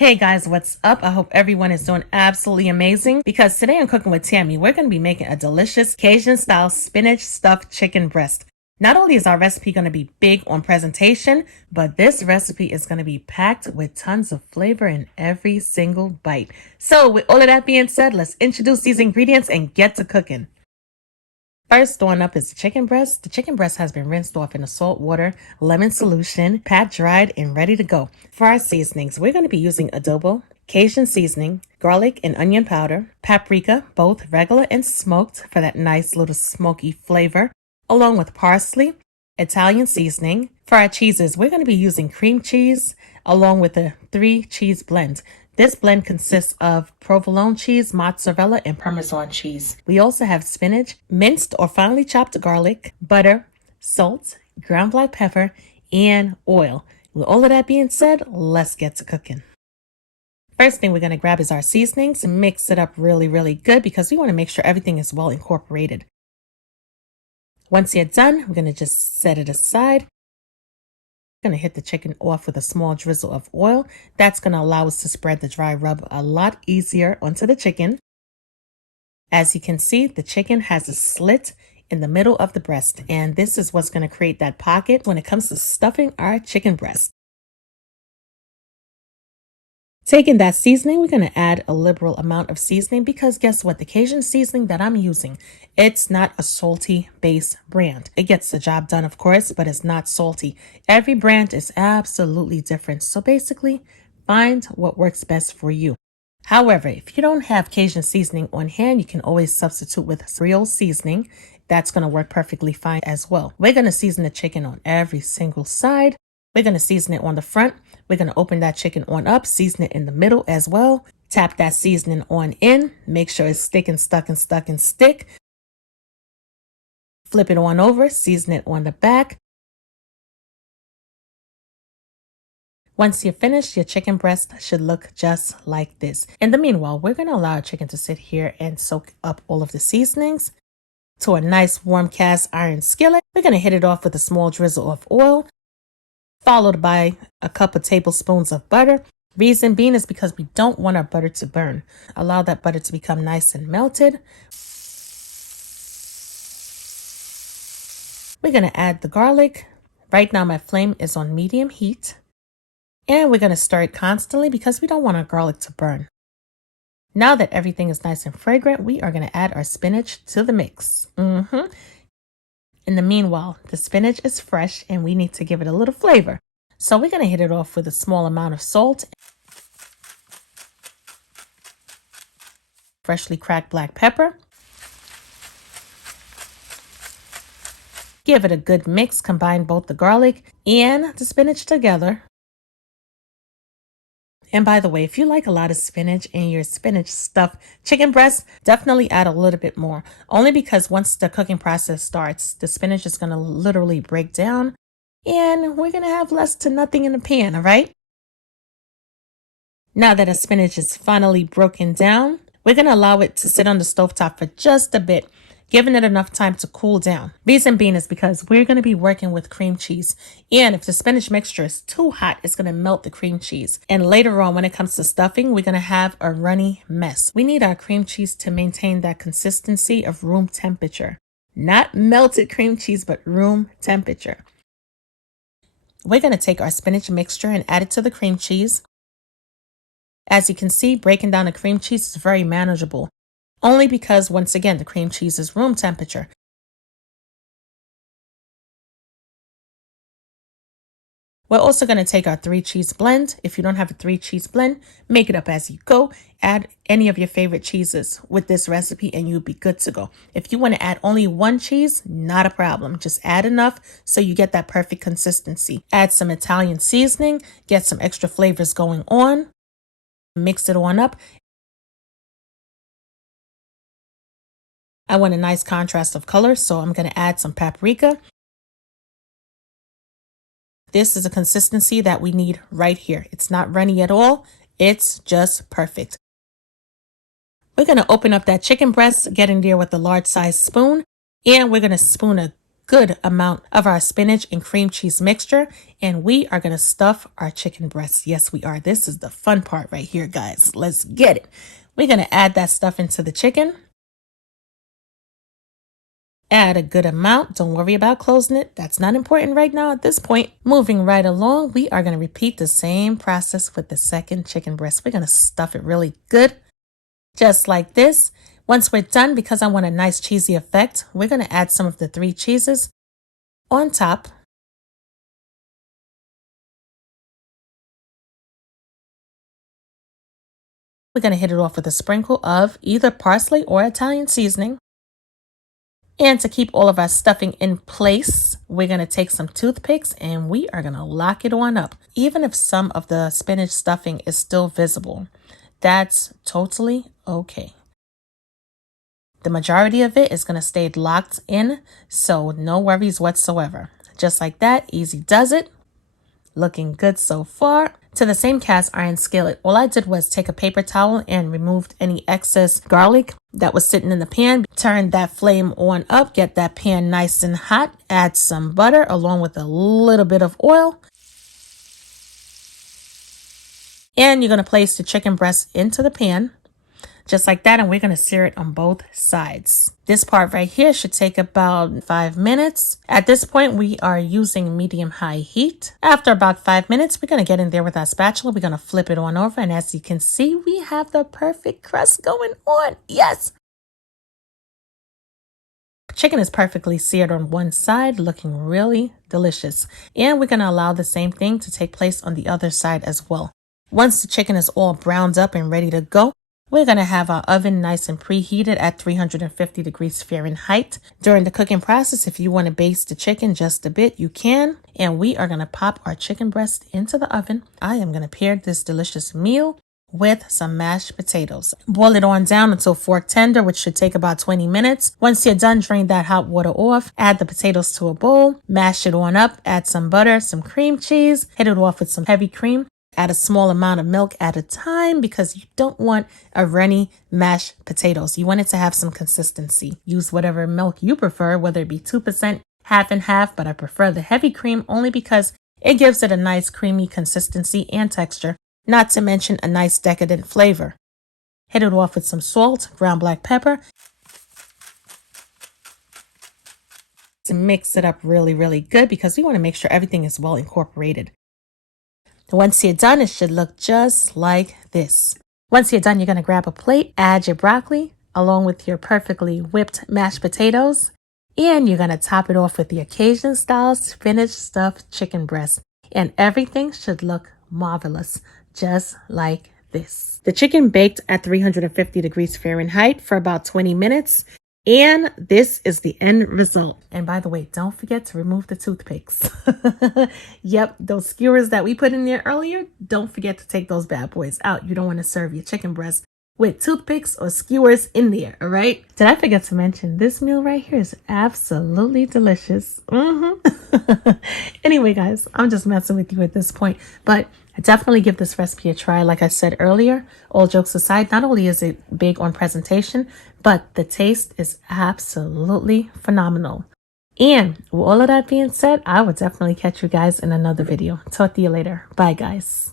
Hey guys, what's up? I hope everyone is doing absolutely amazing because today on Cooking with Tammy, we're going to be making a delicious Cajun-style spinach stuffed chicken breast. Not only is our recipe going to be big on presentation, but this recipe is going to be packed with tons of flavor in every single bite. So with all of that being said, let's introduce these ingredients and get to cooking. First one up is the chicken breast. The chicken breast has been rinsed off in a salt water, lemon solution, pat dried, and ready to go. For our seasonings, we're going to be using adobo, Cajun seasoning, garlic and onion powder, paprika, both regular and smoked for that nice little smoky flavor, along with parsley, Italian seasoning. For our cheeses, we're going to be using cream cheese along with a 3-cheese blend. This blend consists of provolone cheese, mozzarella, and Parmesan cheese. We also have spinach, minced or finely chopped garlic, butter, salt, ground black pepper, and oil. With all of that being said, let's get to cooking. First thing we're going to grab is our seasonings and mix it up really good because we want to make sure everything is well incorporated. Once you're done, we're going to just set it aside. Going to hit the chicken off with a small drizzle of oil. That's going to allow us to spread the dry rub a lot easier onto the chicken. As you can see, the chicken has a slit in the middle of the breast, and this is what's going to create that pocket when it comes to stuffing our chicken breast. Taking that seasoning, we're going to add a liberal amount of seasoning because guess what? The Cajun seasoning that I'm using, it's not a salty base brand. It gets the job done, of course, but it's not salty. Every brand is absolutely different. So basically, find what works best for you. However, if you don't have Cajun seasoning on hand, you can always substitute with Creole seasoning. That's going to work perfectly fine as well. We're going to season the chicken on every single side. We're going to season it on the front. We're going to open that chicken on up, season it in the middle as well. Tap that seasoning on in. Make sure it's stick and stuck and stuck and stick. Flip it on over, season it on the back. Once you're finished, your chicken breast should look just like this. In the meanwhile, we're going to allow our chicken to sit here and soak up all of the seasonings to a nice warm cast iron skillet. We're going to hit it off with a small drizzle of oil, followed by a couple of tablespoons of butter. Reason being is because we don't want our butter to burn. Allow that butter to become nice and melted. We're going to add the garlic. Right now my flame is on medium heat. And we're going to stir it constantly because we don't want our garlic to burn. Now that everything is nice and fragrant, we are going to add our spinach to the mix. In the meanwhile, the spinach is fresh and we need to give it a little flavor. So we're going to hit it off with a small amount of salt, freshly cracked black pepper. Give it a good mix, combine both the garlic and the spinach together. And by the way, if you like a lot of spinach in your spinach stuffed chicken breast, definitely add a little bit more. Only because once the cooking process starts, the spinach is going to literally break down and we're going to have less to nothing in the pan, all right? Now that the spinach is finally broken down, we're going to allow it to sit on the stovetop for just a bit, giving it enough time to cool down. Reason being is because we're going to be working with cream cheese. And if the spinach mixture is too hot, it's going to melt the cream cheese. And later on, when it comes to stuffing, we're going to have a runny mess. We need our cream cheese to maintain that consistency of room temperature. Not melted cream cheese, but room temperature. We're going to take our spinach mixture and add it to the cream cheese. As you can see, breaking down the cream cheese is very manageable. Only because, once again, the cream cheese is room temperature. We're also going to take our 3-cheese blend. If you don't have a 3-cheese blend, make it up as you go. Add any of your favorite cheeses with this recipe and you'll be good to go. If you want to add only 1 cheese, not a problem. Just add enough so you get that perfect consistency. Add some Italian seasoning, get some extra flavors going on. Mix it on up. I want a nice contrast of color, so I'm going to add some paprika. This is a consistency that we need right here. It's not runny at all. It's just perfect. We're going to open up that chicken breast, get in there with a large size spoon, and we're going to spoon a good amount of our spinach and cream cheese mixture, and we are going to stuff our chicken breasts. Yes, we are. This is the fun part right here, guys. Let's get it. We're going to add that stuff into the chicken. Add a good amount. Don't worry about closing it. That's not important right now at this point. Moving right along, we are going to repeat the same process with the second chicken breast. We're going to stuff it really good, just like this. Once we're done, because I want a nice cheesy effect, we're going to add some of the 3 cheeses on top. We're going to hit it off with a sprinkle of either parsley or Italian seasoning. And to keep all of our stuffing in place, we're going to take some toothpicks and we are going to lock it on up. Even if some of the spinach stuffing is still visible, that's totally okay. The majority of it is going to stay locked in, so no worries whatsoever. Just like that, easy does it. Looking good so far. To the same cast iron skillet, all I did was take a paper towel and removed any excess garlic that was sitting in the pan. Turn that flame on up, get that pan nice and hot, add some butter along with a little bit of oil. And you're going to place the chicken breast into the pan. Just like that, and we're going to sear it on both sides. This part right here should take about 5 minutes. At this point, we are using medium-high heat. After about 5 minutes, we're going to get in there with our spatula. We're going to flip it on over, and as you can see, we have the perfect crust going on. Yes! Chicken is perfectly seared on one side, looking really delicious. And we're going to allow the same thing to take place on the other side as well. Once the chicken is all browned up and ready to go, we're going to have our oven nice and preheated at 350 degrees Fahrenheit. During the cooking process, if you want to baste the chicken just a bit, you can. And we are going to pop our chicken breast into the oven. I am going to pair this delicious meal with some mashed potatoes. Boil it on down until fork tender, which should take about 20 minutes. Once you're done, drain that hot water off. Add the potatoes to a bowl. Mash it on up. Add some butter, some cream cheese. Hit it off with some heavy cream. Add a small amount of milk at a time because you don't want a runny mashed potatoes. You want it to have some consistency. Use whatever milk you prefer, whether it be 2%, half and half, but I prefer the heavy cream only because it gives it a nice creamy consistency and texture, not to mention a nice decadent flavor. Hit it off with some salt, ground black pepper. To mix it up really, really good because we want to make sure everything is well incorporated. Once you're done, it should look just like this. Once you're done, you're going to grab a plate, add your broccoli along with your perfectly whipped mashed potatoes, and you're going to top it off with your Cajun-style spinach stuffed chicken breast. And everything should look marvelous, just like this. The chicken baked at 350 degrees Fahrenheit for about 20 minutes. And this is the end result. And by the way, don't forget to remove the toothpicks. Yep, those skewers that we put in there earlier, don't forget to take those bad boys out. You don't want to serve your chicken breast with toothpicks or skewers in there, all right? Did I forget to mention this meal right here is absolutely delicious. Anyway, guys, I'm just messing with you at this point, but I definitely give this recipe a try. Like I said earlier, all jokes aside, not only is it big on presentation, but the taste is absolutely phenomenal. And with all of that being said, I will definitely catch you guys in another video. Talk to you later. Bye, guys.